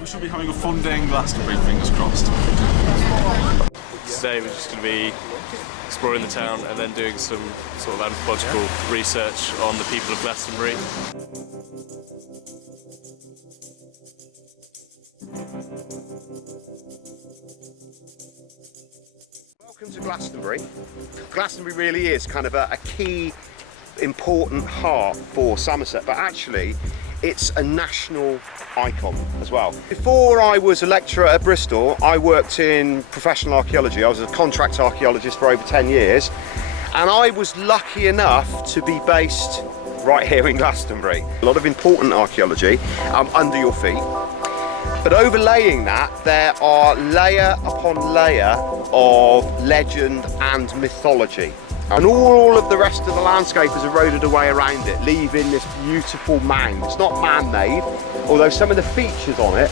We should be having a fun day in Glastonbury, fingers crossed. Today we're just going to be exploring the town and then doing some sort of anthropological research on the people of Glastonbury. Welcome to Glastonbury. Glastonbury really is kind of a key, important heart for Somerset, but actually it's a national icon as well. Before I was a lecturer at Bristol, I worked in professional archaeology. I was a contract archaeologist for over 10 years, and I was lucky enough to be based right here in Glastonbury. A lot of important archaeology under your feet. But overlaying that, there are layer upon layer of legend and mythology. And all of the rest of the landscape is eroded away around it, leaving this beautiful mound. It's not man-made, although some of the features on it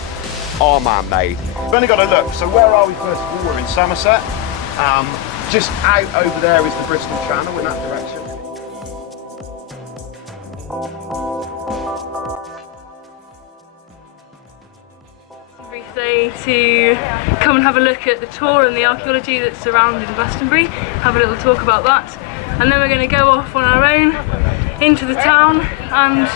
are man-made. We've only got to look. So where are we first of all? We're in Somerset. Just out over there is the Bristol Channel in that direction. To come and have a look at the tour and the archaeology that's surrounding Glastonbury, have a little talk about that, and then we're going to go off on our own into the town and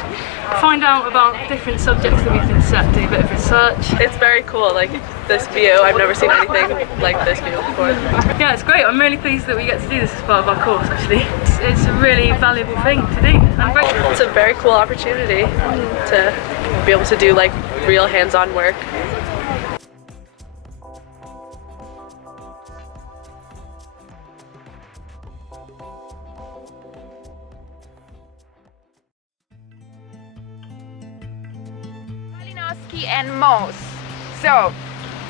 find out about different subjects that we've been set, do a bit of research. It's very cool, like this view. I've never seen anything like this view before. Yeah, it's great. I'm really pleased that we get to do this as part of our course actually. It's a really valuable thing to do. It's a very cool opportunity to be able to do like real hands-on work. And moss. So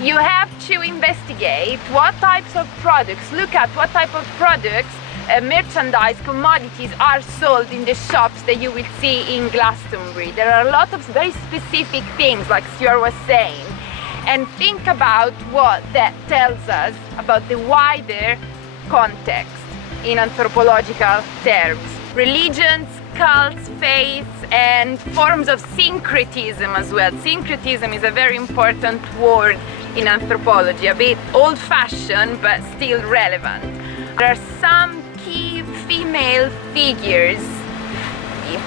you have to investigate what types of products, look at what type of products, merchandise, commodities are sold in the shops that you will see in Glastonbury. There are a lot of very specific things, like Stuart was saying, and think about what that tells us about the wider context in anthropological terms. Religions, cults, faiths, and forms of syncretism as well. Syncretism is a very important word in anthropology, a bit old-fashioned but still relevant. There are some key female figures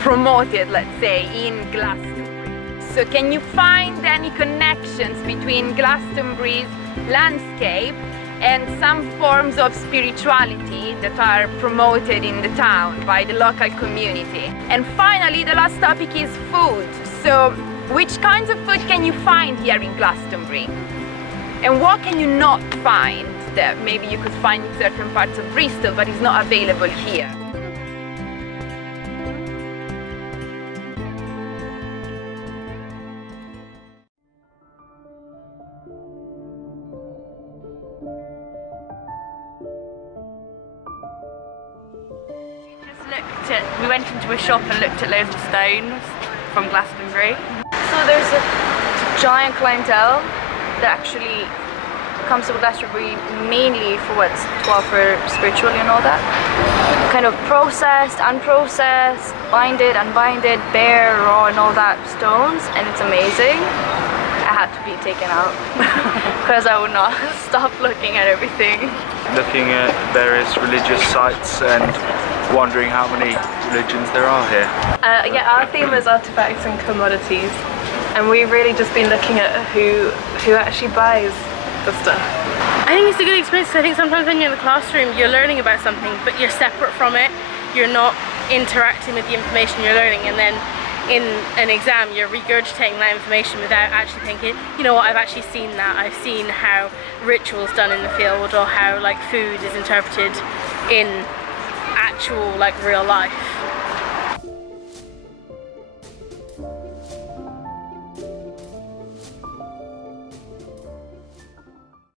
promoted, let's say, in Glastonbury. So can you find any connections between Glastonbury's landscape and some forms of spirituality that are promoted in the town by the local community? And finally, the last topic is food. So which kinds of food can you find here in Glastonbury? And what can you not find that maybe you could find in certain parts of Bristol but is not available here? We went into a shop and looked at loads of stones from Glastonbury. So there's a giant clientele that actually comes to Glastonbury mainly for what's to offer spiritually and all that. Kind of processed, unprocessed, binded, unbinded, bare, raw and all that stones, and it's amazing. I had to be taken out because I would not stop looking at everything. Looking at various religious sites and wondering how many religions there are here. Yeah, our theme is artifacts and commodities, and we've really just been looking at who actually buys the stuff. I think it's a good experience. I think sometimes when you're in the classroom you're learning about something but you're separate from it. You're not interacting with the information you're learning, and then in an exam you're regurgitating that information without actually thinking, you know what, I've actually seen that. I've seen how ritual's done in the field, or how like food is interpreted in actual like real life.